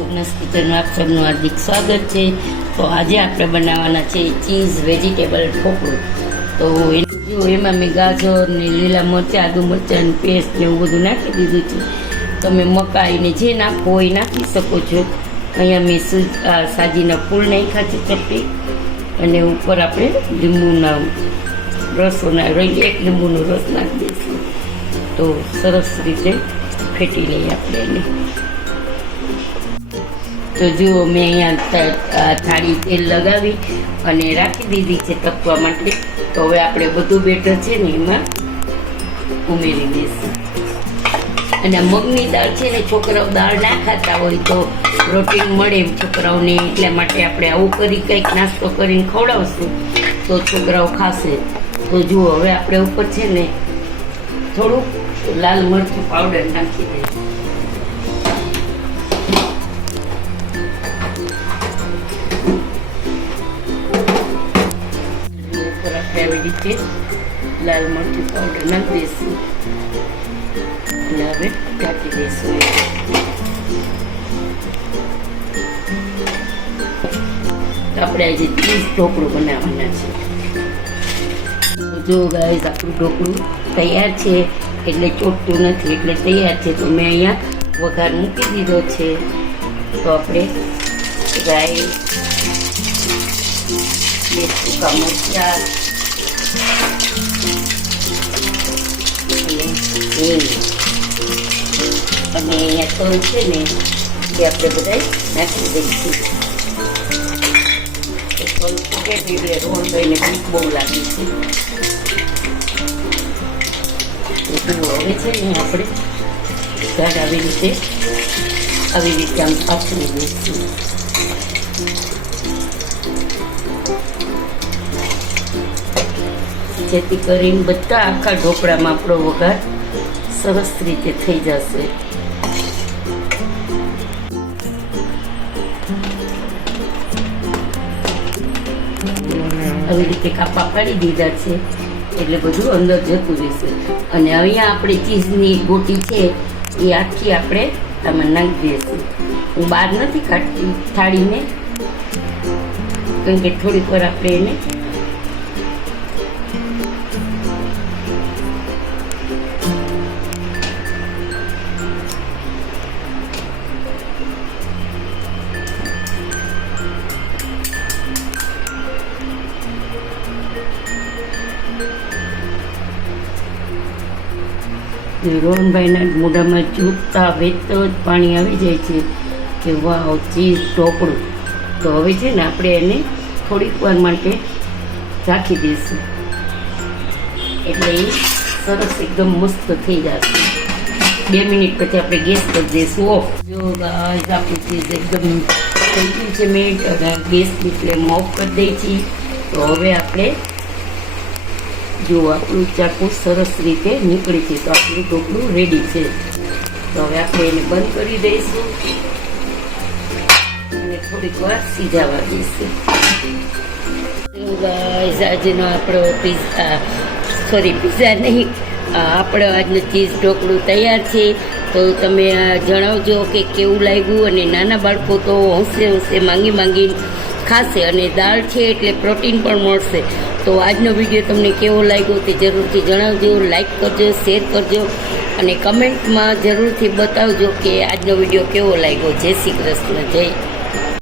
સુગનસ કિચનમાં આપ સૌનું હાર્દિક સ્વાગત છે। તો આજે આપણે બનાવવાના છે ચીઝ વેજીટેબલ ઢોકળું। તો એમાં મેં ગાજર ને લીલા મરચાં, આદુ મરચાંની પેસ્ટ ને એવું બધું નાખી દીધું છે। તમે મકાઈને જે નાખવો હોય નાખી શકો છો। અહીંયા મેં સાજીના ફૂલ નાખ્યા છે ચપટી, અને ઉપર આપણે લીંબુના રસોના એક લીંબુનો રસ નાખી દઈશું। તો સરસ રીતે ફેટી લઈએ આપણે એને। તો જુઓ મેં અહીંયા થાળી તેલ લગાવી અને રાખી દીધી છે તપવા માટે। તો હવે આપણે બધું બેટર છે ને એમાં ઉમેરી દઈશું। અને મગની દાળ છે ને છોકરાઓ દાળ ના ખાતા હોય તો પ્રોટીન મળે એમ છોકરાઓને, એટલા માટે આપણે આવું કરી કંઈક નાસ્તો કરીને ખવડાવશું તો છોકરાઓ ખાશે। તો જુઓ હવે આપણે ઉપર છે ને થોડુંક લાલ મરચું પાવડર નાખી દઈએ। ઉપર આપણે આવી રીતે લાલ મરચું પાવડર નાખી દઈશું અને હવે ઢાંકી દઈશું। તો આપણે આજે ચીઝ ઢોકળું બનાવવાના છે। જો ગાઈસ આપણું ઢોકળું તૈયાર છે, એટલે ચોટતું નથી, એટલે તૈયાર છે। તો મેં અહીંયા વઘાર મૂકી દીધો છે। તો આપણે રાઈ, બે સૂકા મરચાં અને હિંગ અને અહીંયા તલ છે ને એ આપણે બધા નાખી દઈશું। તલ ફૂટે એટલે રોહનભાઈને ભૂખ બહુ લાગી છે। હવે છે ને આપણે દાળ આવી રીતે આમ પાથરી દઈશું। જેથી કરીને બધા આખા ઢોકળામાં આપણો વઘાર સરસ રીતે થઈ જશે। આવી રીતે કાપા પાડી દીધા છે એટલે બધું અંદર જતું રહેશે। અને અહીંયા આપણે ચીઝની ગોટી છે એ આખી આપણે આમાં નાખી દઈશું। હું બહાર નથી કાઢતી થાળીને, કારણ કે થોડીક વાર આપણે એને રોહનભાઈના મોઢામાં ચૂપતા વેચતો જ પાણી આવી જાય છે કે વાહ ચીઝ ઢોકળું। તો હવે છે ને આપણે એને થોડીક વાર માટે રાખી દઈશું, એટલે એ સરસ એકદમ મસ્ત થઈ જશે। 2 મિનિટ પછી આપણે ગેસ કરી દઈશું ઓફ। જો ગાઈસ આપણું ચીઝ એકદમ થઈ ગયું છે મેલ્ટ, અને ગેસની ફ્લેમ ઓફ કરી દઈ છીએ। તો હવે આપણે જો આપણું ચાકુ સરસ રીતે નીકળી છે, તો આપણું ઢોકળું રેડી છે। તો હવે આપણે એને બંધ કરી દઈશું અને થોડીક વાર સીજાવા દઈશું। આજનો આપણો પીઝા નહીં, આપણો આજનું ચીઝ ઢોકળું તૈયાર છે। તો તમે જણાવજો કે કેવું લાગ્યું, અને નાના બાળકો તો હોંશે માંગી ખાશે, અને દાળ છે એટલે પ્રોટીન પણ મળશે। તો આજનો વિડીયો તમને કેવો લાગ્યો તે જરૂરથી જણાવજો, લાઈક કરજો, શેર કરજો, અને કમેન્ટમાં જરૂરથી બતાવજો કે આજનો વિડીયો કેવો લાગ્યો। જય શ્રી કૃષ્ણ, જય